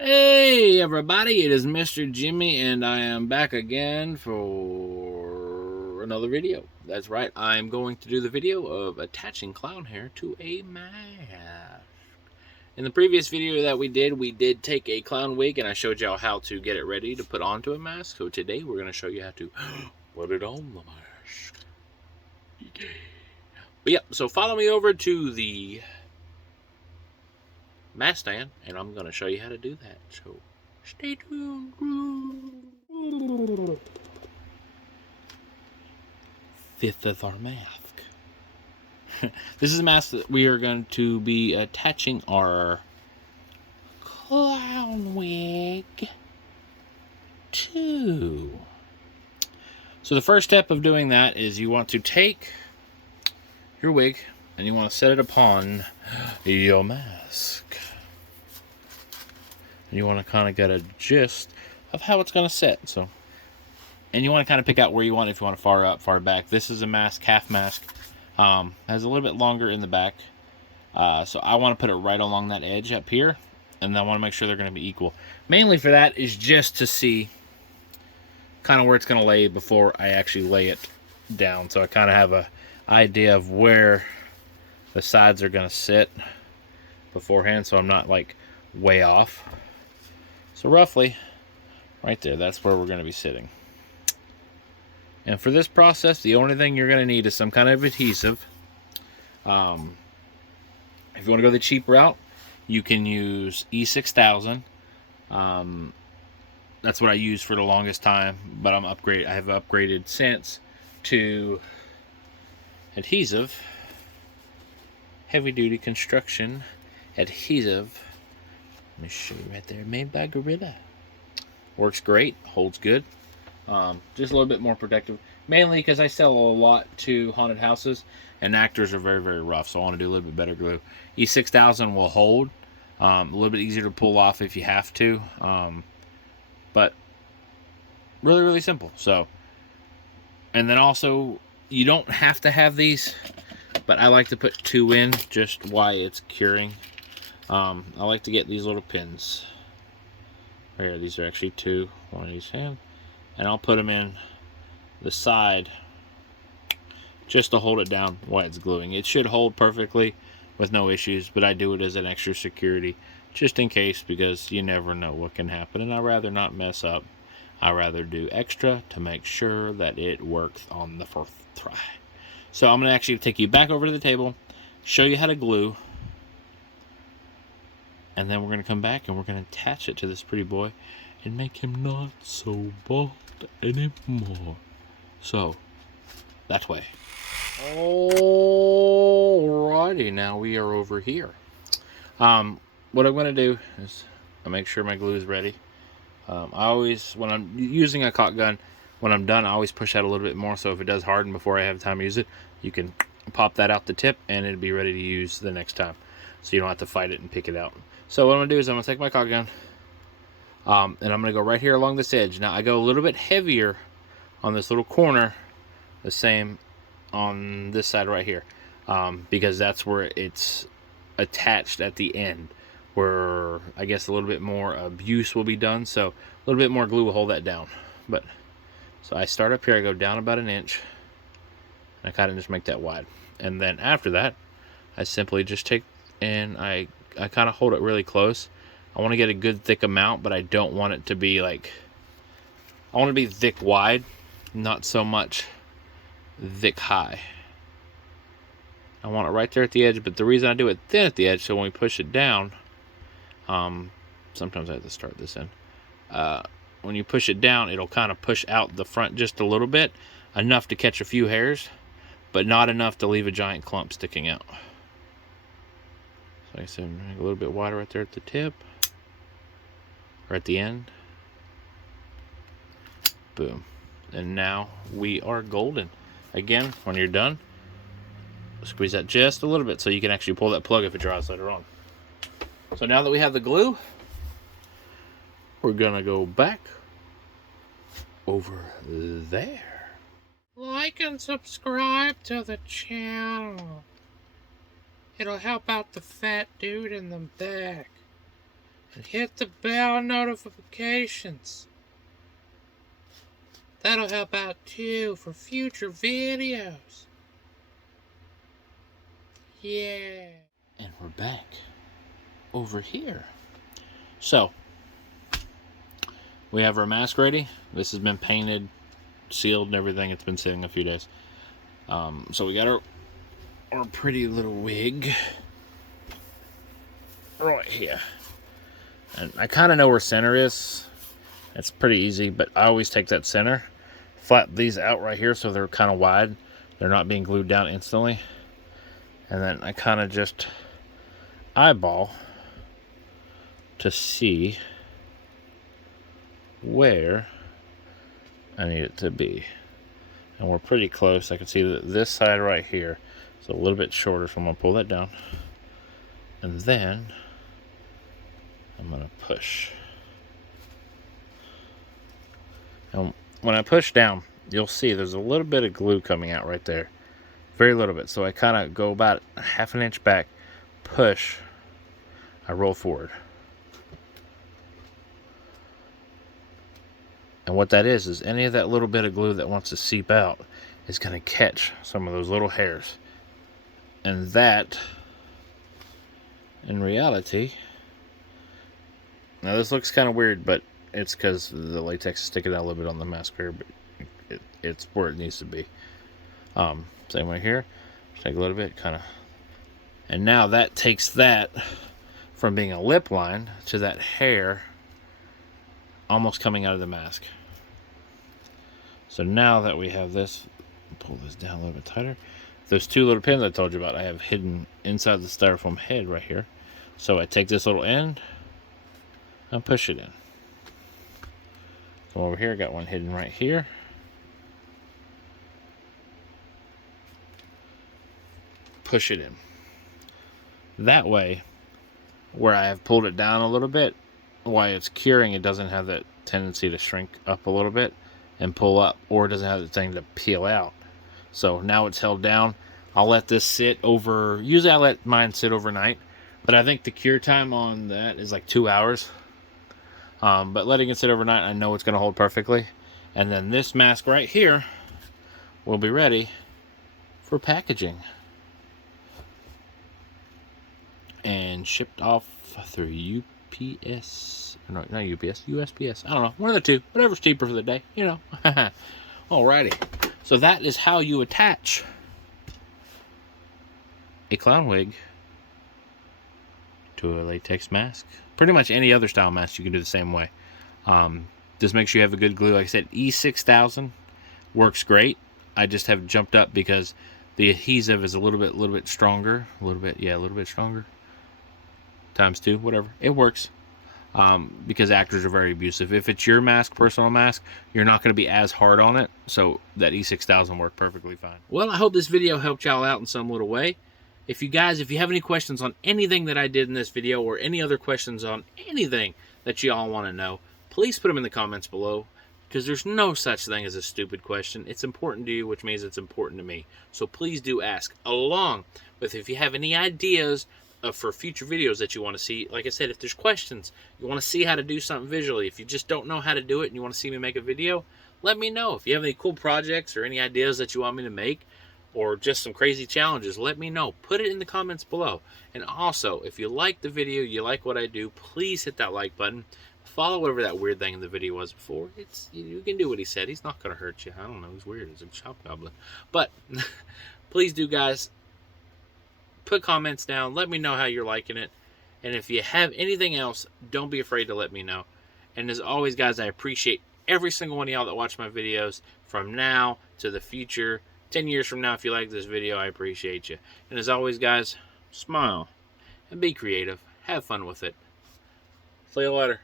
Hey everybody, it is Mr. Jimmy and I am back again for another video. That's right, I'm going to do the video of attaching clown hair to a mask. In the previous video that we did take a clown wig and I showed y'all how to get it ready to put onto a mask. So today we're going to show you how to put it on the mask. But yeah, so follow me over to the mask stand and I'm going to show you how to do that. So stay tuned. Fifth of our mask. This is a mask that we are going to be attaching our clown wig to. So the first step of doing that is you want to take your wig and you want to set it upon your mask. And you want to kind of get a gist of how it's going to sit. So, and you want to kind of pick out where you want it, if you want it far up, far back. This is a mask, half mask. Has a little bit longer in the back. So I want to put it right along that edge up here. And then I want to make sure they're going to be equal. Mainly for that is just to see kind of where it's going to lay before I actually lay it down. So I kind of have a idea of where the sides are going to sit beforehand. So I'm not like way off. So roughly right there, that's where we're going to be sitting. And for this process, the only thing you're going to need is some kind of adhesive. If you want to go the cheap route, you can use E6000. That's what I used for the longest time, but I have upgraded since to adhesive, heavy duty construction adhesive. Let me show you right there, made by Gorilla. Works great, holds good. Just a little bit more protective, mainly because I sell a lot to haunted houses and actors are very, very rough, so I want to do a little bit better glue. E6000 will hold, a little bit easier to pull off if you have to, but really, really simple. So, and then also, you don't have to have these, but I like to put 2 in just while it's curing. I like to get these little pins. Here, these are actually 2, one in each hand. And I'll put them in the side just to hold it down while it's gluing. It should hold perfectly with no issues, but I do it as an extra security just in case, because you never know what can happen, and I'd rather not mess up. I'd rather do extra to make sure that it works on the first try. So I'm going to actually take you back over to the table, show you how to glue, and then we're going to come back and we're going to attach it to this pretty boy and make him not so bald anymore. So, that way. Alrighty, now we are over here. What I'm going to do is I make sure my glue is ready. I always, when I'm using a caulk gun, when I'm done, I always push out a little bit more, so if it does harden before I have time to use it, you can pop that out the tip and it'll be ready to use the next time. So you don't have to fight it and pick it out. So what I'm going to do is I'm going to take my caulk gun, and I'm going to go right here along this edge. Now I go a little bit heavier on this little corner, the same on this side right here, because that's where it's attached at the end, where I guess a little bit more abuse will be done. So a little bit more glue will hold that down. But so I start up here, I go down about 1 inch, and I kind of just make that wide. And then after that, I simply just take and I kind of hold it really close. I want to get a good thick amount, but I don't want it to be like, I want it to be thick wide, not so much thick high. I want it right there at the edge, but the reason I do it thin at the edge, so when we push it down, sometimes I have to start this in. When you push it down, it'll kind of push out the front just a little bit, enough to catch a few hairs, but not enough to leave a giant clump sticking out. So like I said, make a little bit wider right there at the tip, or at the end. Boom. And now we are golden. Again, when you're done, squeeze that just a little bit so you can actually pull that plug if it dries later on. So now that we have the glue, we're gonna go back over there. Like and subscribe to the channel. It'll help out the fat dude in the back. And hit the bell notifications. That'll help out too for future videos. Yeah. And we're back over here. So, we have our mask ready. This has been painted, sealed, and everything. It's been sitting a few days. So we got our pretty little wig right here. And I kind of know where center is. It's pretty easy, but I always take that center, flatten these out right here so they're kind of wide. They're not being glued down instantly. And then I kind of just eyeball to see where I need it to be. And we're pretty close. I can see that this side right here is a little bit shorter, so I'm going to pull that down. And then I'm going to push. And when I push down, you'll see there's a little bit of glue coming out right there. Very little bit. So I kind of go about half an inch back, push, I roll forward. And what that is any of that little bit of glue that wants to seep out is going to catch some of those little hairs. And that, in reality, now this looks kind of weird, but it's because the latex is sticking out a little bit on the mask here, but it's where it needs to be. Same way here. Take a little bit, kind of. And now that takes that from being a lip line to that hair almost coming out of the mask. So now that we have this, pull this down a little bit tighter. Those two little pins I told you about, I have hidden inside the styrofoam head right here. So I take this little end and push it in. Come over here, got one hidden right here. Push it in. That way, where I have pulled it down a little bit, while it's curing, it doesn't have that tendency to shrink up a little bit and pull up, or it doesn't have the thing to peel out. So now it's held down. I'll let this sit over, usually I let mine sit overnight, but I think the cure time on that is like 2 hours. But letting it sit overnight, I know it's going to hold perfectly. And then this mask right here will be ready for packaging and shipped off through UPS. No, not UPS, USPS. I don't know. One of the two. Whatever's cheaper for the day, you know. Alrighty. So that is how you attach a clown wig to a latex mask. Pretty much any other style mask you can do the same way. Just make sure you have a good glue. Like I said, E6000 works great. I just have jumped up because the adhesive is a little bit stronger. A little bit stronger. Times 2, whatever. It works. Because actors are very abusive. If it's your mask, personal mask, you're not going to be as hard on it. So that E6000 worked perfectly fine. Well, I hope this video helped y'all out in some little way. If you have any questions on anything that I did in this video, or any other questions on anything that y'all want to know, please put them in the comments below. Because there's no such thing as a stupid question. It's important to you, which means it's important to me. So please do ask. Along with, if you have any ideas for future videos that you want to see, like I said, if there's questions, you want to see how to do something visually, if you just don't know how to do it and you want to see me make a video, let me know. If you have any cool projects or any ideas that you want me to make, or just some crazy challenges, let me know. Put it in the comments below. And also, if you like the video, you like what I do, please hit that like button. Follow whatever that weird thing in the video was before. You can do what he said. He's not going to hurt you. I don't know. He's weird. He's a hobgoblin. But please do, guys. Put comments down. Let me know how you're liking it. And if you have anything else, don't be afraid to let me know. And as always, guys, I appreciate every single one of y'all that watch my videos from now to the future. 10 years from now, if you like this video, I appreciate you. And as always, guys, smile and be creative. Have fun with it. See you later.